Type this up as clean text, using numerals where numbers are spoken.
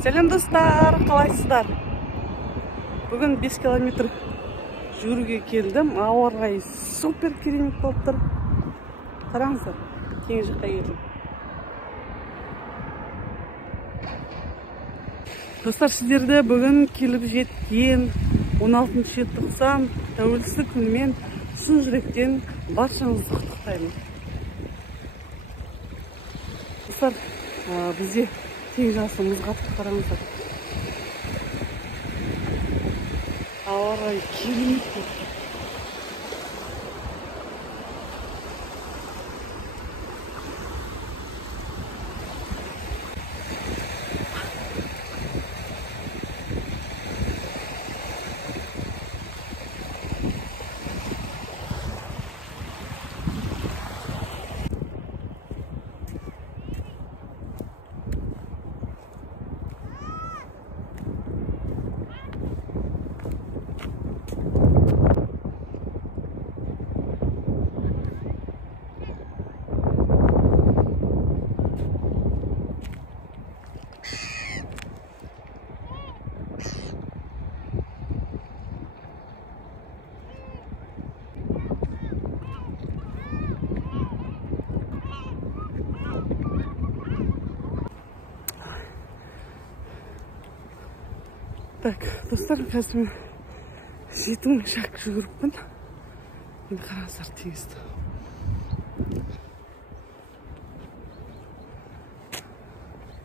Selam dostlar, қалайсыздар? Бүгін 5 километр жүруге келдім. Ауа райы супер керемет болып тұр. Қараңыздар, тең жаққа келдім. Достар, сіздерді бүгін келіп жеткен 16 желтоқсан тәуелсіздік күнімен шын жүректен баршаңызды құттықтаймын. Достар, бізде тең жасымыз қатып қараңыздар. Ауа райы керемет болып тұр. Так, достар, қазір мен 7 мың шақырып жүріппін. Енді қараңыздар, теңізді.